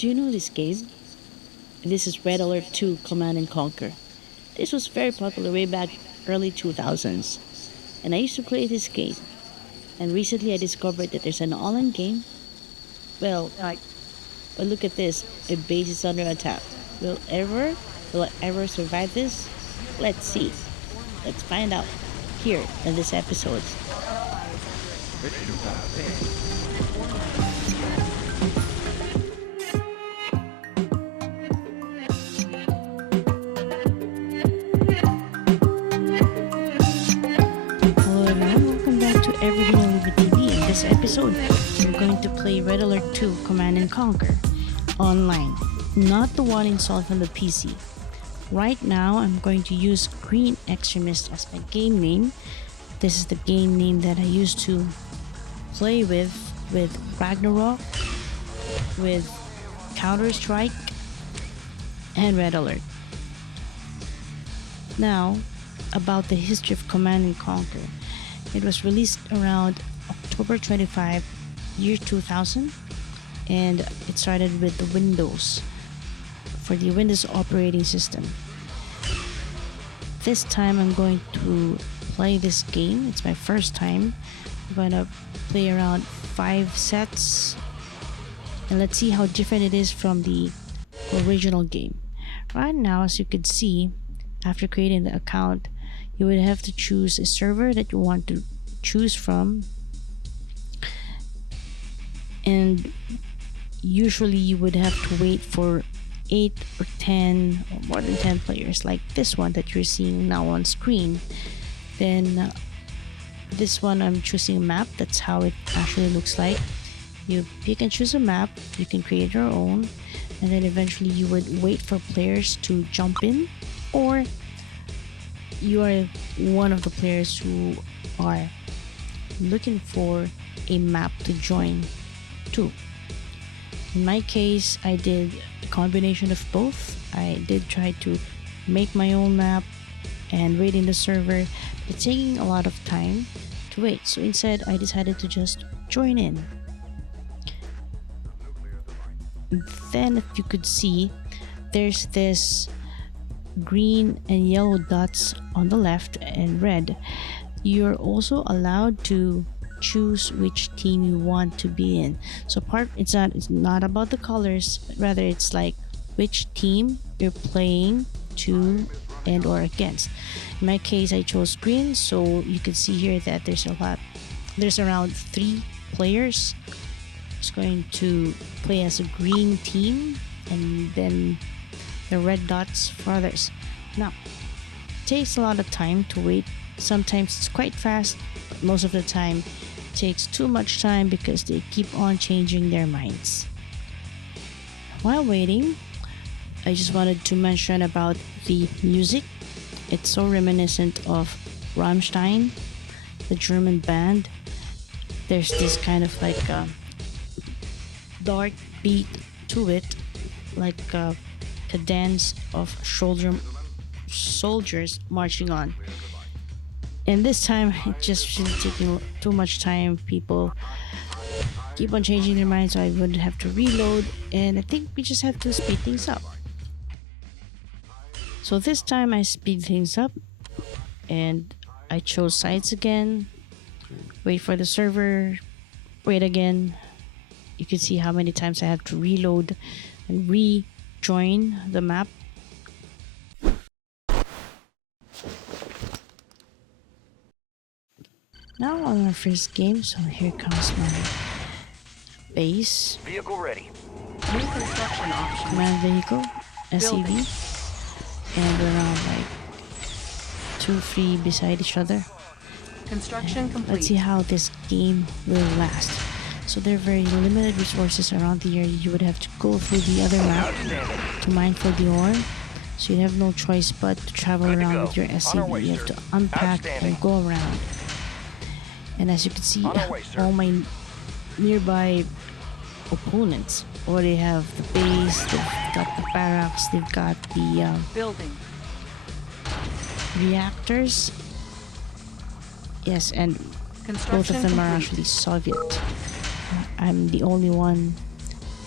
Do you know this game? This is Red Alert 2 Command and Conquer. This was very popular way back early 2000s. And I used to play this game. And recently I discovered that there's an online game. Well, but look at this. A base is under attack. Will I ever survive this? Let's see. Let's find out here in this episode. Hello everyone, welcome back to Everyday Oliver TV. In this episode, we're going to play Red Alert 2 Command and Conquer online, not the one installed on the PC. Right now, I'm going to use Green Extremist as my game name. This is the game name that I used to play with Ragnarok, with Counter-Strike, and Red Alert. Now, about the history of Command and Conquer. It was released around October 25, year 2000, and it started with the Windows, for the Windows operating system. This time I'm going to play this game. It's my first time. I'm going to play around 5 sets, and let's see how different it is from the original game. Right now, as you can see, after creating the account, you would have to choose a server that you want to choose from, and usually you would have to wait for 8 or 10 or more than 10 players, like this one that you're seeing now on screen. Then this one, I'm choosing a map. That's how it actually looks like. You pick and choose a map, you can create your own, and then eventually you would wait for players to jump in, or you are one of the players who are looking for a map to join too. In my case, I did a combination of both. I did try to make my own map and wait in the server, but it's taking a lot of time to wait. So instead, I decided to just join in. Then, if you could see, there's this green and yellow dots on the left and red. You're also allowed to choose which team you want to be in. So it's not about the colors, but rather it's like which team you're playing to and or against. In my case, I chose green, so you can see here that there's around 3 players who's going to play as a green team, and then the red dots for others. Now, it takes a lot of time to wait. Sometimes it's quite fast, but most of the time it takes too much time because they keep on changing their minds. While waiting, I just wanted to mention about the music. It's so reminiscent of Rammstein, the German band. There's this kind of like a dark beat to it, like a dance of soldiers marching on. And this time, it just shouldn't taking too much time. People keep on changing their minds, so I would have to reload, and I think we just have to speed things up. So this time I speed things up, and I chose sides again, wait for the server, wait again. You can see how many times I have to reload and rejoin the map. Now on our first game, so here comes my base. Vehicle ready. New construction options. Command vehicle, SUV, and around like 2-3 beside each other. Construction complete. Let's see how this game will last. So there are very limited resources around the area. You would have to go through the other map to mine for the ore. So you have no choice but to travel around with your SUV. You have to unpack and go around. And as you can see, all my nearby opponents already have the base, they've got the barracks, they've got the building reactors. Yes, and both of them are actually Soviet. I'm the only one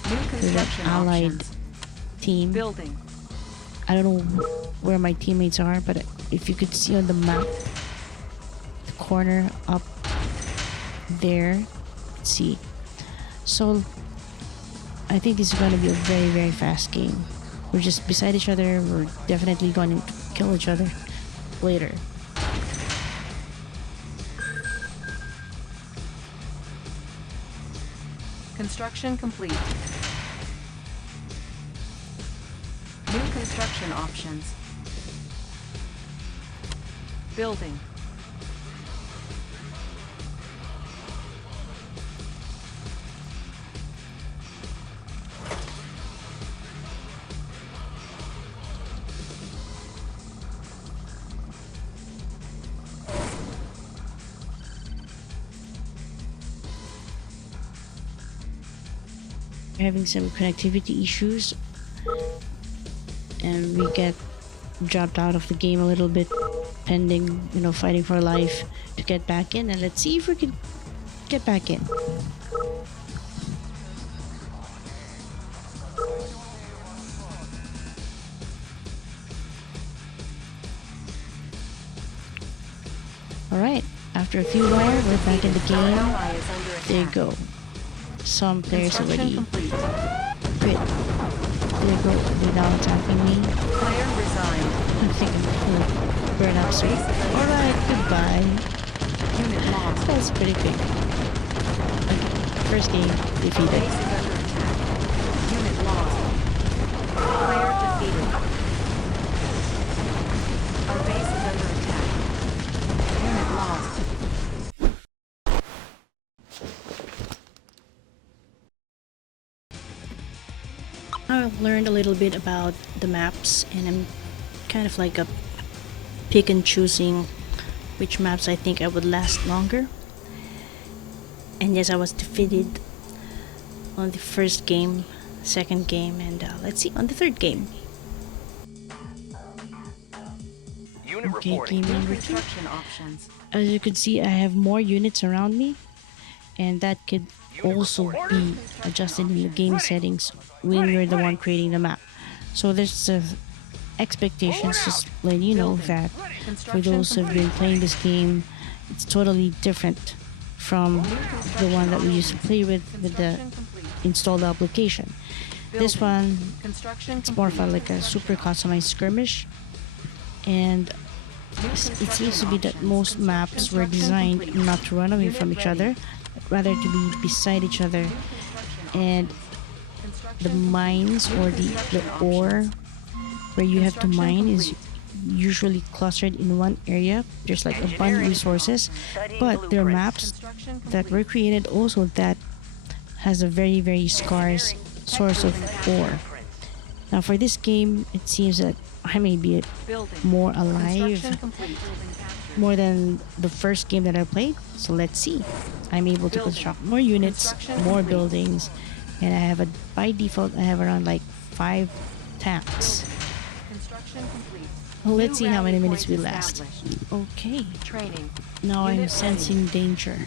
New with an construction allied options. team. Building. I don't know where my teammates are, but if you could see on the map, the corner up there, let's see. So I think this is going to be a very, very fast game. We're just beside each other. We're definitely going to kill each other later. Construction complete. New construction options. Building. We're having some connectivity issues, and we get dropped out of the game a little bit, pending, fighting for life to get back in. And let's see if we can get back in. Alright, after a few rounds, we're back in the game. Ally is under attack. There you go. Some players Construction already complete. quit. There you go. They're now attacking me. Player resigned. I think I'm gonna burn up soon. Alright, goodbye. Unit lost. That's pretty quick. Okay, first game Base defeated. is under attack. Unit lost. Player defeated. Our base is under attack. Unit lost. I've learned a little bit about the maps, and I'm kind of like a pick and choosing which maps I think I would last longer. And yes, I was defeated on the first game, second game, and let's see on the third game. Unit Okay, reporting. game New number 2. construction options. As you can see, I have more units around me, and that could also be adjusted in the game settings when you're the one creating the map. So there's expectations, just letting you know that for those who have been playing this game, it's totally different from the one that we used to play with the Construction complete. installed application. This one, Construction it's more complete. of like a super customized skirmish, and it seems to be that most maps were designed not to run away from each other, but rather to be beside each other, and the mines or the ore where you have to mine is usually clustered in one area. There's like abundant resources, but there are maps that were created also that has a very, very scarce source of ore. Now for this game, it seems that I may be Building. more Construction alive complete. Building captured. more than the first game that I played. So let's see. I'm able to construct more units, Construction more complete. buildings, and I have by default I have around like 5 tanks. Construction complete. Well, let's New see how many rally minutes we point last. established. Okay, Training. now I'm Unit ready. sensing danger.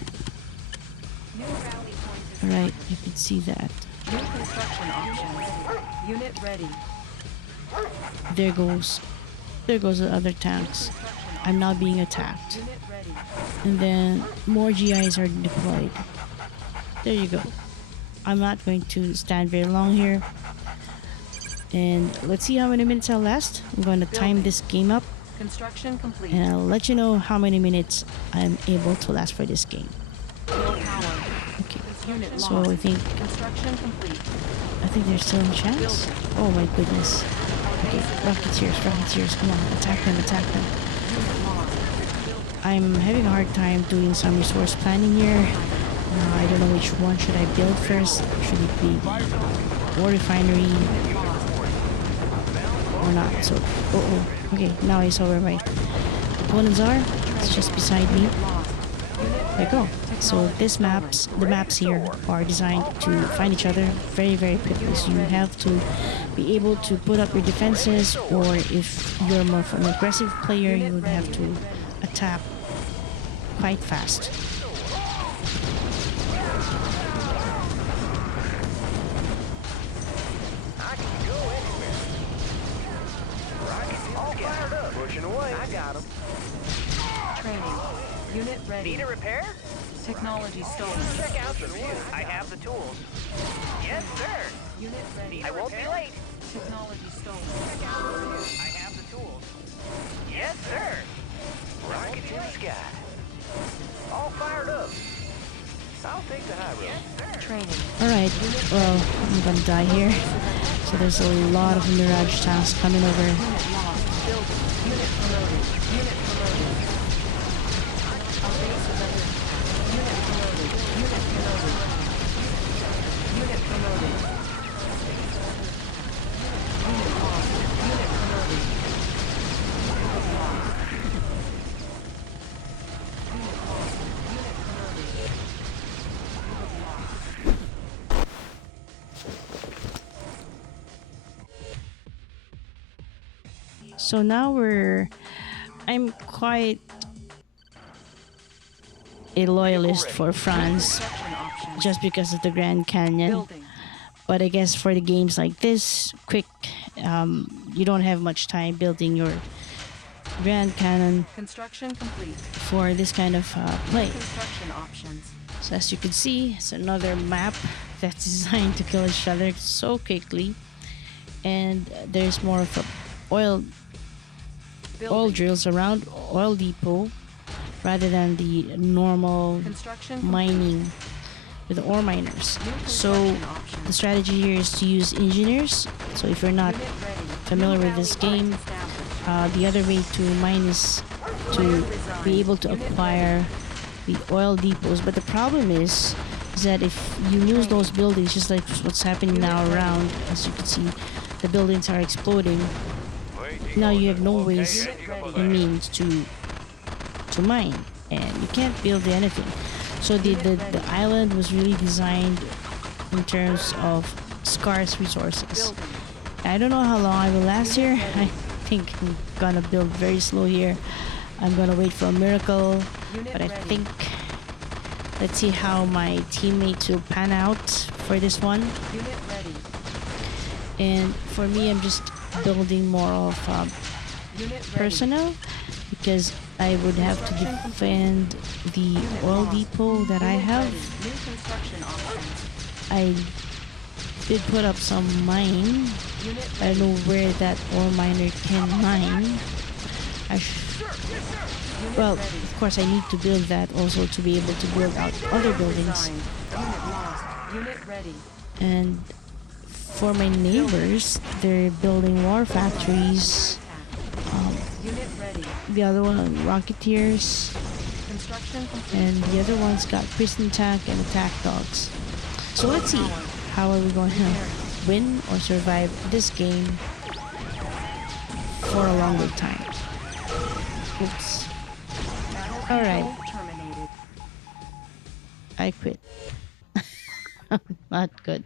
New rally point Alright, you can see that. New construction options. Unit ready. There goes the other tanks. I'm now being attacked. Unit ready. And then more GIs are deployed. There you go. I'm not going to stand very long here. And let's see how many minutes I'll last. I'm going to time this game up, Construction complete. and I'll let you know how many minutes I'm able to last for this game. Low power. Okay. Unit So lost. I think Construction complete. there's still a chance. Oh my goodness. Okay, Rocketeers, come on, attack them. Unit lost. I'm having a hard time doing some resource planning here. I don't know which one should I build first. Should it be ore refinery or not? So, okay, now I saw where my opponents are. It's just beside me. Lost. Unit There you go. So the maps here are designed to find each other very, very quickly. So you have to be able to put up your defenses, or if you're more of an aggressive player, you would have to attack quite fast. away. I got them. Training. Unit ready. Need a repair? Technology stolen. Check out the view. I have the tools. Yes, sir. Unit ready. I won't be late. Technology stolen. I have the tools. Yes, sir. Rockets in the sky. All fired up. I'll take the high road. Yes, sir. Training. Alright, well, I'm gonna die here. So there's a lot of Mirage tasks coming over. Unit lost. Building. Unit promoted. Unit promoted. Our base is under attack. Unit promoted. Unit promoted. Unit promoted. Unit lost. Unit promoted. Unit lost. Unit lost. Unit promoted. Unit lost. So now I'm quite a loyalist for France Construction options. just because of the Grand Canyon. Building. But I guess for the games like this, quick, you don't have much time building your Grand Canyon Construction complete. for this kind of play. Construction options. So as you can see, it's another map that's designed to kill each other so quickly. And there's more of a oil Building. drills around oil depot rather than the normal Construction complete. mining with the ore miners. New So construction the options. strategy here is to use engineers. So if you're not Unit ready. familiar New with this valley game, arts established. the other way to mine is to be able to acquire the oil depots. But the problem is that if you lose those buildings, just like what's happening now around, as you can see, the buildings are exploding. Now you have no ways and means to mine, and you can't build anything. So the island was really designed in terms of scarce resources. Building. I don't know how long I will last here. I think I'm gonna build very slow here. I'm gonna wait for a miracle, Unit but I ready. think let's see how my teammates will pan out for this one. Unit ready. And for me, I'm just building more of Unit ready. personnel because I would have to defend the oil depot that I Unit have. ready. New construction options. I did put up some mine. Unit I don't know where that ore miner can mine. Well, ready. of course, I need to build that also to be able to build out other buildings. Designed. Unit lost. Unit ready. And for my neighbors, they're building war factories. Unit ready. The other one, Rocketeers. Construction complete. And the other one's got prison tank and attack dogs. So let's see, how are we going to win or survive this game for a longer time? Oops. Battle Alright. control terminated. I quit. Not good.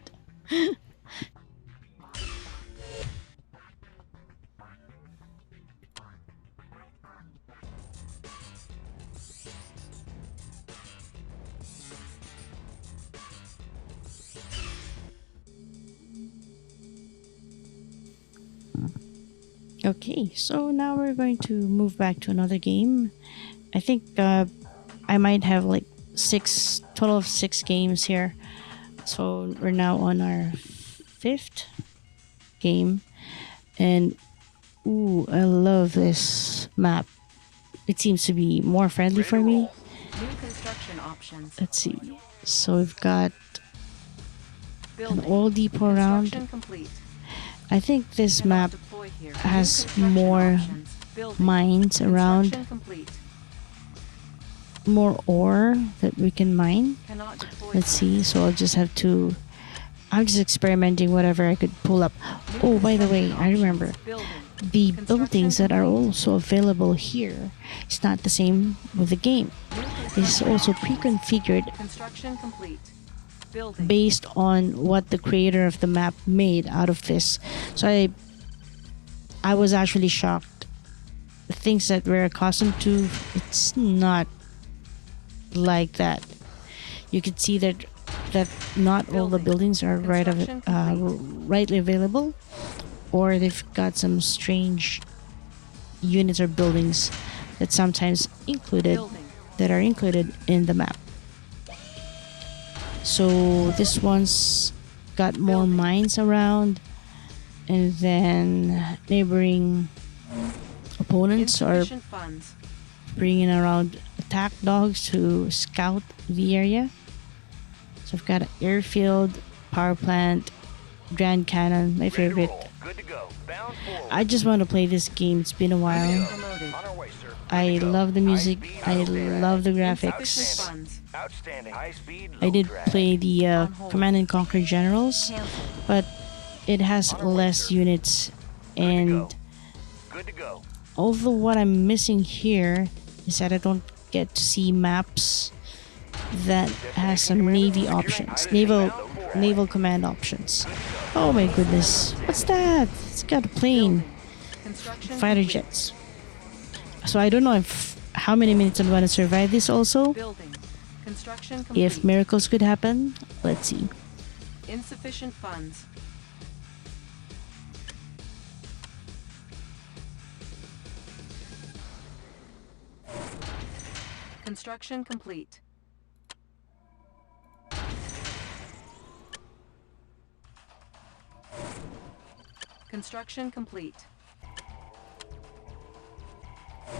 Okay, so now we're going to move back to another game. I think I might have like total of 6 games here. So we're now on our 5th game. And ooh, I love this map. It seems to be more friendly for me. New construction options. Let's see. So we've got an Building. oil depot around. Construction complete. I think this Cannot map deploy here. New has construction more options. Building. mines around, Construction complete. more ore that we can mine. Cannot deploy Let's here. see. So I'll just have to. I'm just experimenting whatever I could pull up. New Oh, by the way, construction I remember options. Building. the Construction buildings that are complete. also available here. It's not the same with the game. New It's construction also options. pre-configured Construction complete. Building. based on what the creator of the map made out of this. So I was actually shocked. The things that we're accustomed to, it's not like that. You can see that not all the Building. buildings are Construction complete. rightly available, or they've got some strange units or buildings that sometimes included Building. that are included in the map. So this one's got more Building. mines around, and then neighboring opponents are Insufficient funds. bringing around attack dogs to scout the area. So I've got an airfield, power plant, Grand Cannon, my Ready to favorite. roll. Good to go. Bound forward. I just want to play this game. It's been a while. Promoted. On our way, sir. I Good to go. love the music. High speed, I low drag. love the Insufficient graphics. funds. Outstanding. High speed, I low did drag. play the On hold. Command and Conquer Generals, Cancelled. but it has less units. Good to And go. Good to go. although what I'm missing here is that I don't get to see maps that has some Navy options, naval command options. Oh my goodness, what's that? It's got a plane, Construction fighter complete. jets. So I don't know if how many minutes I'm gonna survive this also. Building. Construction complete. If miracles could happen, let's see. Insufficient funds. Construction complete. Construction complete.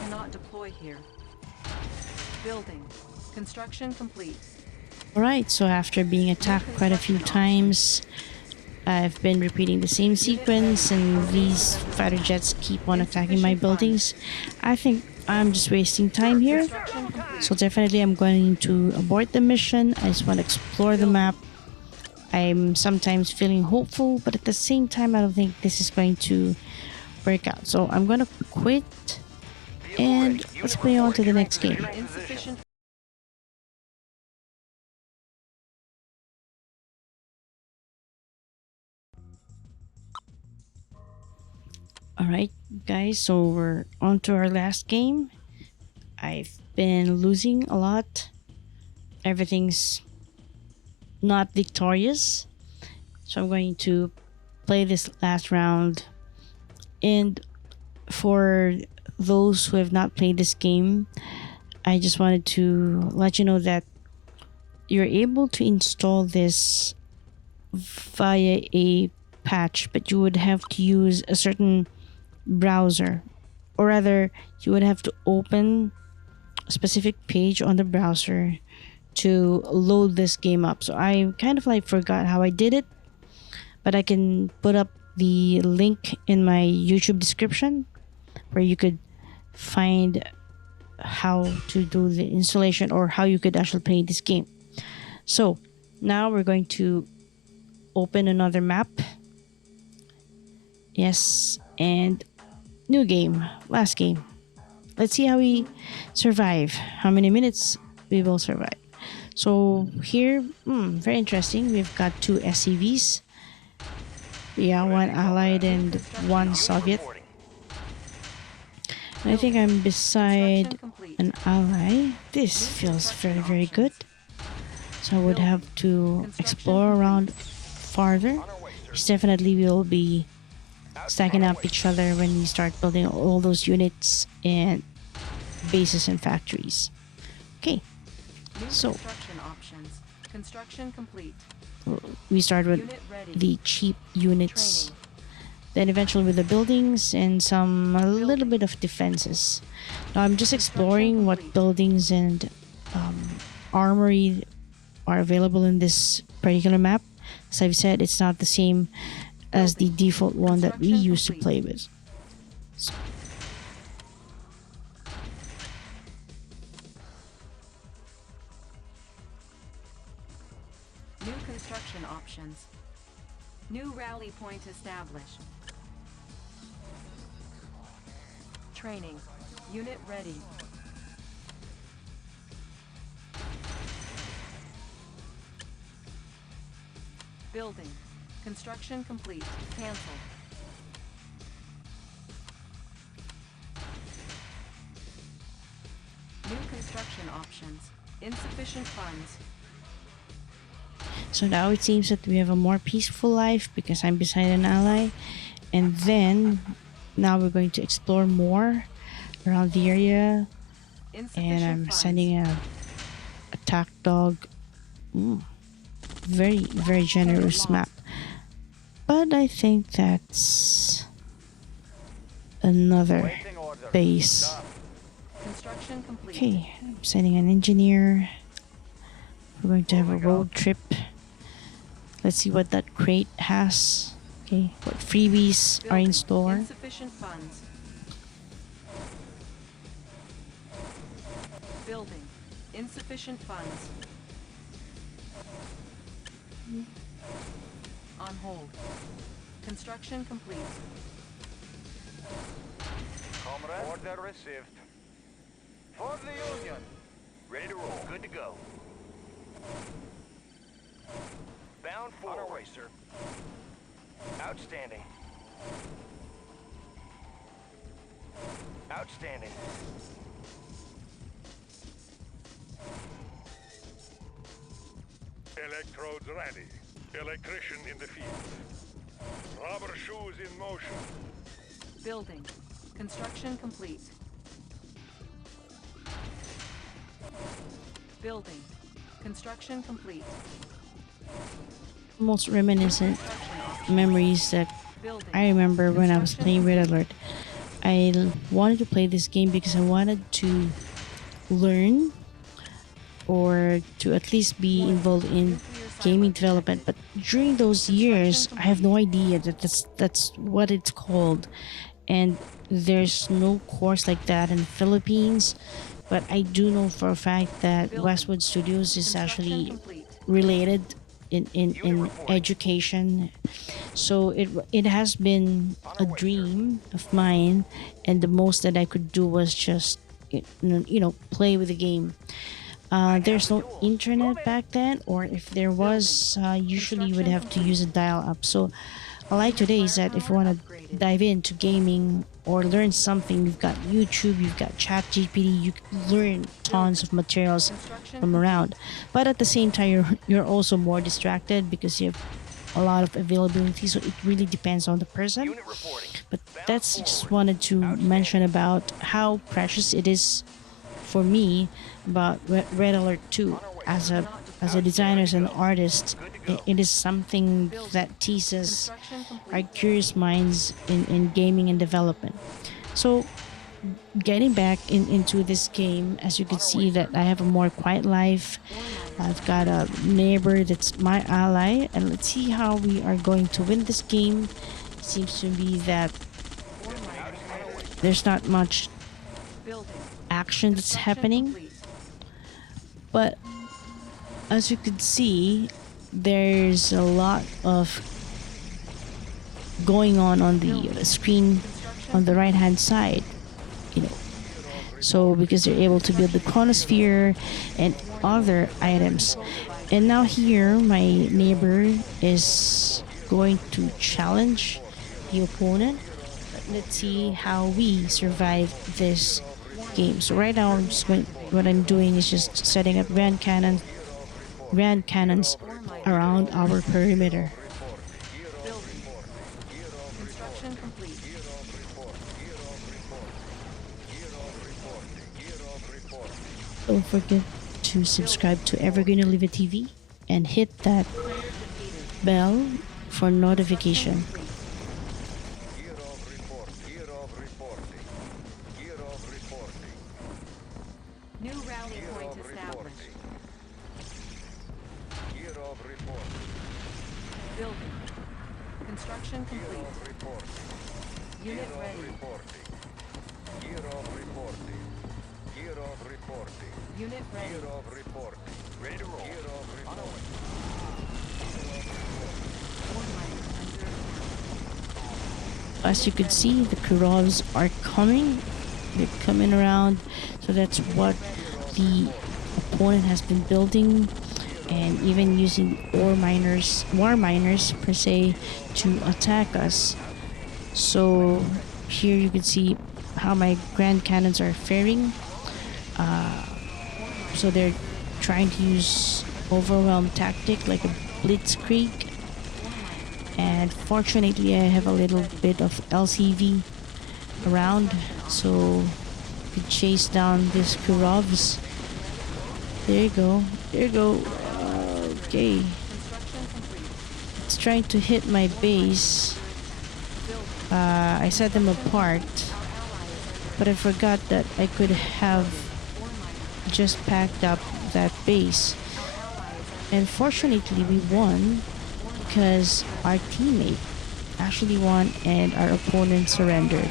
Cannot deploy here. Building. Construction complete. Alright, so after being attacked quite a few times, I've been repeating the same sequence and these fighter jets keep on attacking my buildings. I think I'm just wasting time here. Construction complete. So definitely I'm going to abort the mission. I just want to explore the map. I'm sometimes feeling hopeful, but at the same time I don't think this is going to work out. So I'm going to quit and let's play on to the next game. Insufficient. Alright guys, so we're on to our last game. I've been losing a lot. Everything's not victorious. So I'm going to play this last round. And for those who have not played this game, I just wanted to let you know that you're able to install this via a patch, but you would have to use a certain browser, or rather you would have to open a specific page on the browser to load this game up. So I kind of like forgot how I did it, but I can put up the link in my YouTube description where you could find how to do the installation or how you could actually play this game. So now we're going to open another map. Yes, and new game, last game. Let's see how we survive, how many minutes we will survive. So here, very interesting. We've got two SCVs. Yeah, one Allied and one Soviet. I think I'm beside an ally. This feels very, very good. So I would have to explore around farther. Because definitely we'll be stacking up each other when we start building all those units and bases and factories. Okay, New so construction options. Construction complete. we start with Unit ready. the cheap units, Training. then eventually with the buildings and a little bit of defenses. Now I'm just exploring what buildings and armory are available in this particular map. As I've said, it's not the same as the default one that we used to play with. So, New construction options. New rally point established. Training. Unit ready. Building. Construction complete. Cancel. New construction options. Insufficient funds. so now it seems that we have a more peaceful life because I'm beside an ally, and then Now we're going to explore more around the area, and Insufficient I'm funds. sending a attack dog. Very generous map. But I think that's another Waiting order. base. Done. Construction complete. Okay, I'm sending an engineer. We're going to have a road trip. Let's see what that crate has. Okay, what freebies are in Building. store. Insufficient funds. Building. Insufficient funds. On hold. Construction complete. Comrade. Order received. For the Union. Ready to roll. Good to go. Bound for. On our way, sir. Outstanding. Outstanding. Electrodes ready. Electrician in the field. Rubber shoes in motion. Building. Construction complete. Building. Construction complete. Most reminiscent memories that Building. I remember when I was Construction playing Red Alert. Wanted to play this game because I wanted to learn or to at least be involved in gaming development. But during those years, I have no idea that that's what it's called, and there's no course like that in the Philippines. But I do know for a fact that Building. Westwood Studios is Construction actually complete. related in education. So it has been a dream of mine, and the most that I could do was just play with the game. There's no internet back then, or if there was, usually you would have to use a dial-up. So I like today is that if you want to dive into gaming or learn something, you've got YouTube, you've got ChatGPT, you can learn tons of materials from around. But at the same time, you're also more distracted because you have a lot of availability. So it really depends on the person. Unit reporting. But that's just wanted to mention about how precious it is for me about Red Alert 2 as a designer, as an artist. It is something that teases our curious minds in gaming and development. So getting back into this game, as you can see that I have a more quiet life. I've got a neighbor that's my ally, and let's see how we are going to win this game. It seems to be that there's not much action that's happening, but as you can see, there's a lot of going on the screen on the right hand side, so because they're able to build the chronosphere and other items. And now here my neighbor is going to challenge the opponent. Let's see how we survive this game. So right now what I'm doing is just setting up grand cannons around our perimeter. Construction complete. Don't forget to subscribe to Evergreen Oliva TV and hit that bell for notification. New rally point established. Building. Construction complete. Unit ready. Unit ready. Ready to roll. On our way. Ore miner under attack. As you can see, the Kurovs are coming. They're coming around. So that's what the opponent has been building, and even using war miners per se to attack us. So here you can see how my grand cannons are faring. So they're trying to use overwhelm tactic like a blitzkrieg, and fortunately I have a little bit of LCV around so we could chase down these Kurovs. There you go. There you go. Okay. It's trying to hit my base. I set them apart, but I forgot that I could have just packed up that base. And fortunately, we won because our teammate actually won and our opponent surrendered.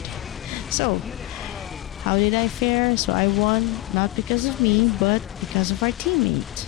So, how did I fare? So I won not because of me, but because of our teammate.